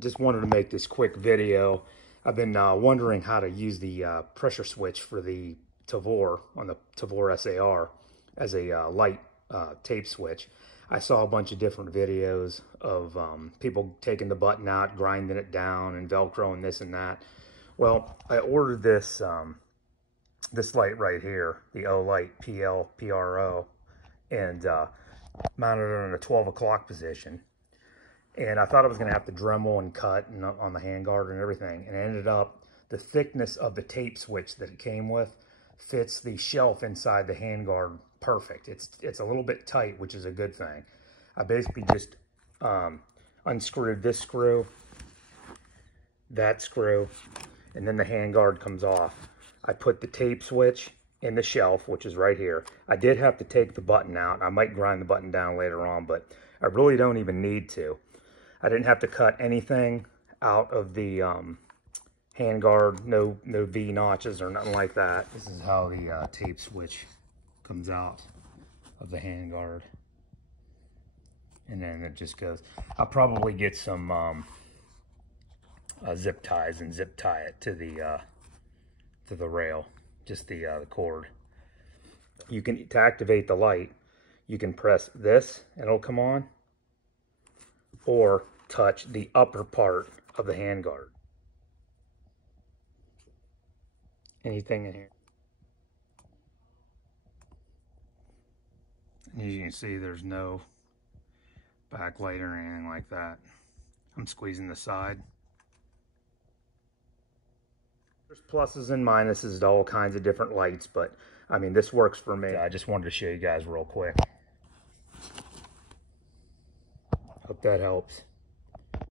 just wanted to make this quick video. I've been wondering how to use the pressure switch for the Tavor on the Tavor SAR as a light tape switch. I saw a bunch of different videos of people taking the button out, grinding it down, and Velcroing this and that. Well, I ordered this this light right here, the O-Light PLPRO, and mounted it on a 12 o'clock position. And I thought I was going to have to Dremel and cut and on the handguard and everything. And it ended up, the thickness of the tape switch that it came with fits the shelf inside the handguard perfect. It's a little bit tight, which is a good thing. I basically just unscrewed this screw, that screw, and then the handguard comes off. I put the tape switch in the shelf, which is right here. I did have to take the button out. I might grind the button down later on, but I really don't even need to. I didn't have to cut anything out of the handguard, no V notches or nothing like that. This is how the tape switch comes out of the handguard. And then it just goes. I'll probably get some zip ties and zip tie it to the rail, just the cord. You can, to activate the light, you can press this and it'll come on, or touch the upper part of the handguard. Anything in here. And as you can see, there's no backlight or anything like that. I'm squeezing the side. There's pluses and minuses to all kinds of different lights, but I mean, this works for me. I just wanted to show you guys real quick. Hope that helps.